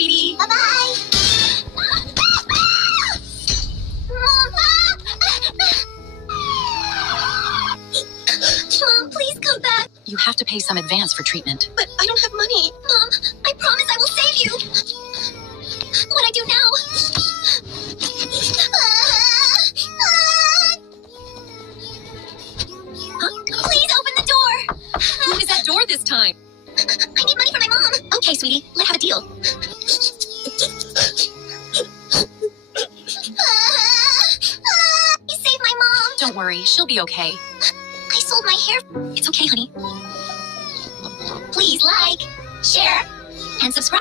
sweetie. Bye-bye. Mom, please come back. You have to pay some advance for treatment. But I don't have money. Mom, I promise I will save you. What I do now? Please open the door. Who is that door this time? I need money for my mom. Okay, sweetie, let's have a deal. You saved my mom. Don't worry, she'll be okay. I sold my hair. It's okay, honey. Please like, share, and subscribe.